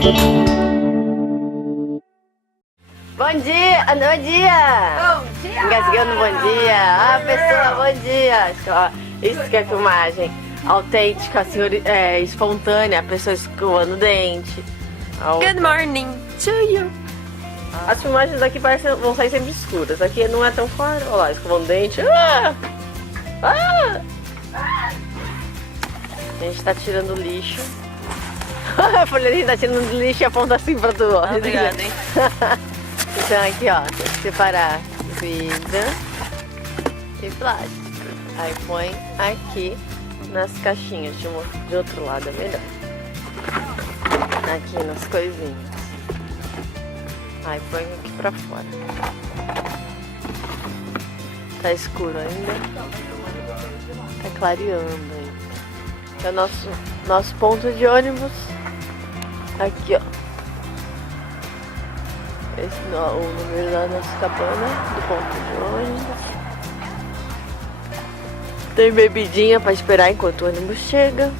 Bom dia! Bom dia! Bom dia! Engasgando bom dia! Ah, pessoal, bom dia! Só, isso que é filmagem autêntica, espontânea, a pessoa escovando o dente. Good morning to you! As filmagens daqui vão sair sempre escuras. Aqui não é tão claro. Olha lá, escovando o dente. Ah! Ah! A gente tá tirando lixo. Eu falei, a gente tá tirando lixo e aponta assim pra tu. Obrigada, hein? Então aqui, ó, tem que separar vidro e plástico. Aí põe aqui nas caixinhas, de outro lado é melhor. Aqui nas coisinhas. Aí põe aqui pra fora. Tá escuro ainda? Tá clareando aí. É o nosso ponto de ônibus. Aqui, ó. Esse é o número da nossa cabana, do ponto de ônibus. Tem bebidinha pra esperar enquanto o ônibus chega.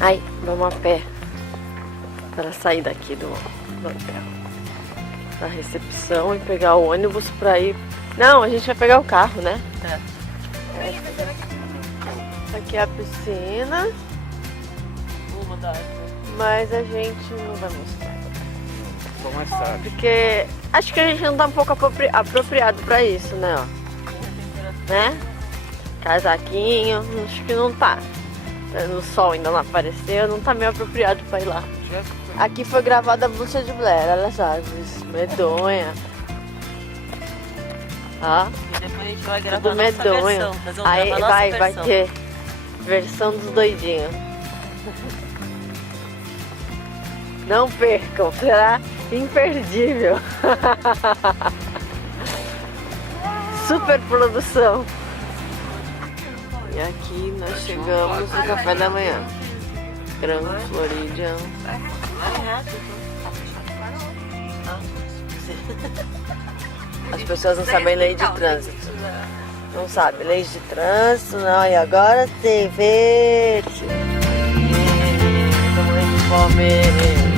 Aí, vamos a pé. Para sair daqui do hotel. Da recepção e pegar o ônibus pra ir... Não, a gente vai pegar o carro, né? Aqui é a piscina. Mas a gente não vai mostrar. Mais tarde. Porque acho que a gente não tá um pouco apropriado pra isso, né? Ó. Né? Casaquinho, acho que não tá. O sol ainda não apareceu, não tá meio apropriado pra ir lá. Aqui foi gravada a Bruxa de Blair, olha as árvores, medonha. Ó. E depois a gente vai gravar Tudo a nossa medonho. versão. Nós vamos Aí gravar a nossa vai versão. ter versão dos doidinhos. Não percam, será imperdível. Super produção. E aqui nós chegamos no café da manhã. Grand Floridian. As pessoas não sabem lei de trânsito. Não sabem leis de trânsito, não. E agora sim, verde. Tô morrendo de fome.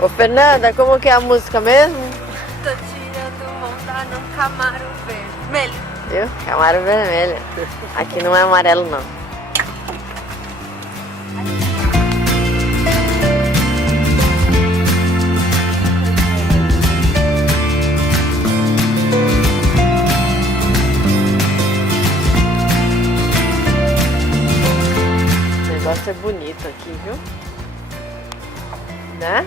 Ô Fernanda, como que é a música mesmo? Tô tirando onda num Camaro vermelho. Viu? Camaro vermelho. Aqui não é amarelo não. O negócio é bonito aqui, viu? Né?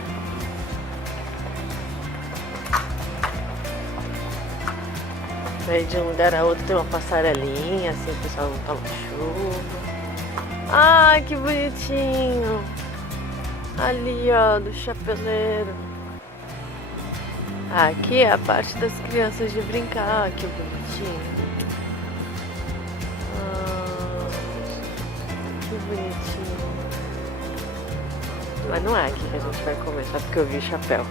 Aí de um lugar a outro tem uma passarelinha, assim, o pessoal não toma chuva. Ai, que bonitinho! Ali, ó, do chapeleiro. Aqui é a parte das crianças de brincar, que bonitinho. Que bonitinho. Mas não é aqui que a gente vai comer, só porque eu vi o chapéu.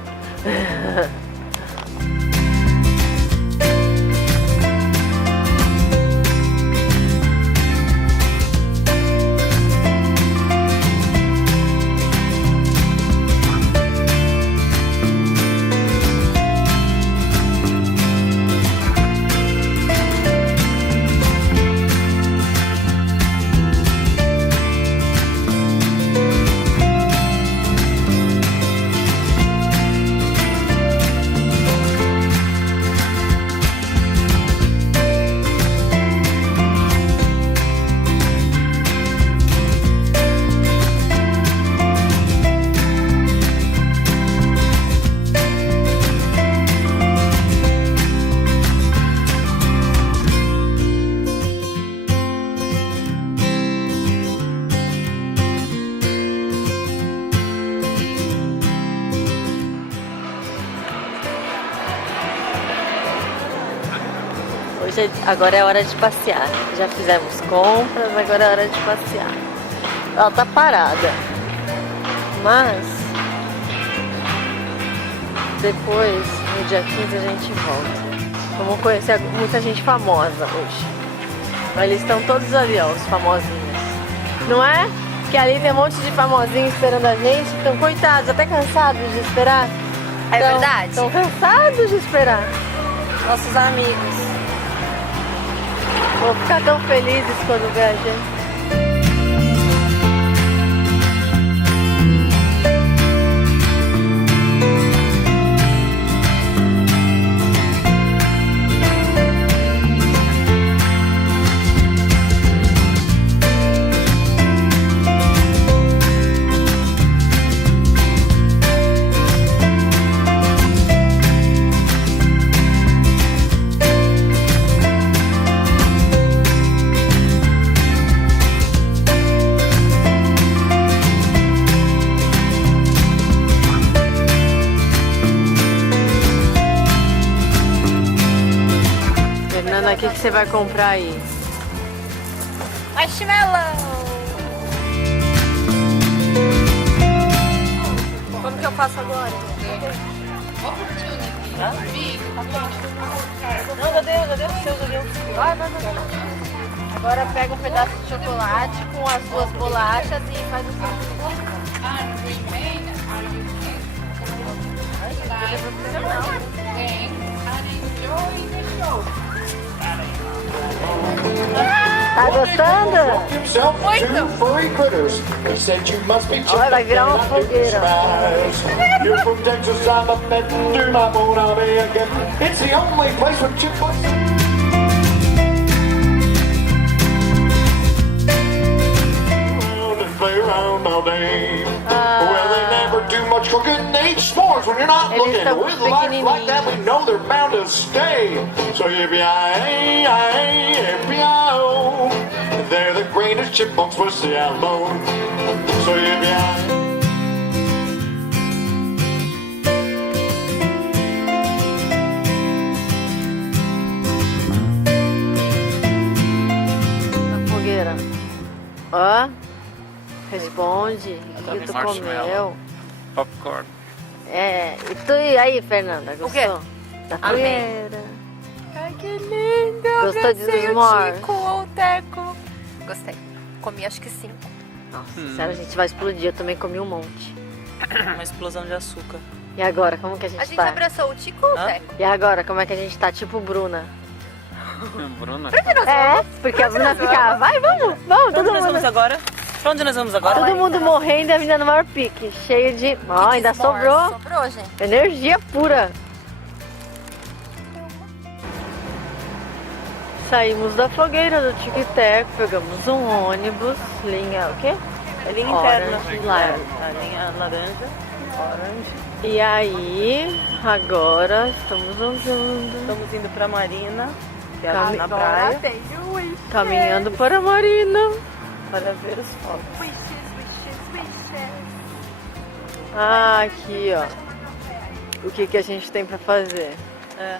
Agora é hora de passear. Já fizemos compras, agora é hora de passear. Ela tá parada, mas depois, no dia 15, a gente volta. Vamos conhecer muita gente famosa hoje. Eles estão todos ali, ó, os famosinhos. Não é? Que ali tem um monte de famosinhos esperando a gente. Estão coitados, até cansados de esperar. É verdade. Estão cansados de esperar. Nossos amigos. Vou ficar tão felizes quando ver a gente. Fernanda, o que você vai comprar aí? Marshmallow! Como que eu faço agora? Não, já deu o seu, já deu. Ah, não. Agora pega um pedaço de chocolate com as duas bolachas e faz o seu. Tá gostando? Olha, vai virar uma fogueira. Do much cooking, they eat s'mores when you're not Eles looking. estão With a life like that, we pequenininhos. know they're bound to stay. So yippee-yi-yi-yi-yippee-yi-oh. They're the greatest chipmunks with Seattle. So yippee-yi. Na fogueira. Ó, responde. O que tu comeu? Popcorn. É, e aí, Fernanda, gostou? O quê? Da Amei. fogueira. Ai, que lindo! Gostou de s'more? Tico ou teco? Gostei. Comi acho que 5. Nossa, sério, a gente vai explodir. Eu também comi um monte. Uma explosão de açúcar. E agora, como que a gente A gente tá? abraçou o Tico ou o Hã? teco? E agora, como é que a gente tá? Tipo Bruna. Bruna. É, porque a Bruna ficava, vai, vamos, Pra todo onde nós vamos mundo. agora? Pra onde nós vamos agora? Todo mundo morrendo e a menina no maior pique, cheio de... Ó, ainda S'more. sobrou Sobrou, gente. energia pura. Saímos da fogueira do Tic-Teco, pegamos um ônibus, linha o quê? É linha Orange interna. Line. A linha laranja. Orange. E aí, agora estamos andando, Estamos indo pra Marina, que é Cami- na praia, tem o caminhando para a Marina. para ver os fogos. wishes. Ah, aqui, ó. O que a gente tem pra fazer? É.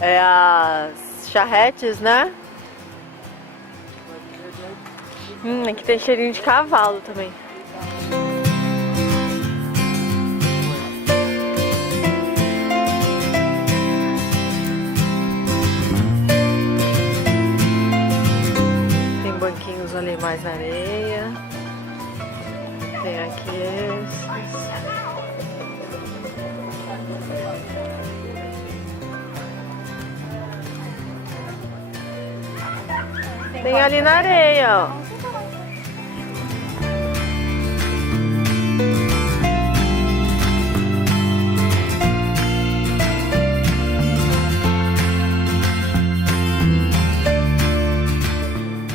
É as charretes, né? Aqui tem cheirinho de cavalo também. Tem banquinhos ali mais na areia. Tem aqui esses. Tem ali na areia, ó.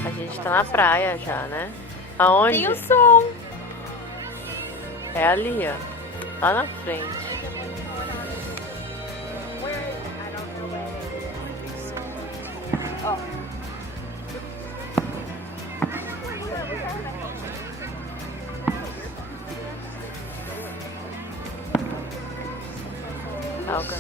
A gente tá na praia já, né? Aonde? Tem o som. É ali, ó. Lá na frente. Calca.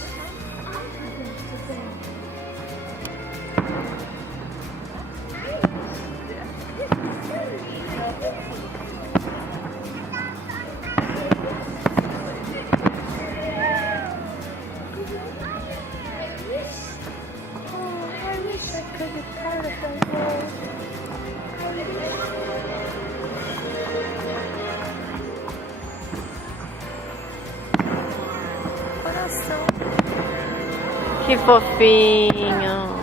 Que fofinho.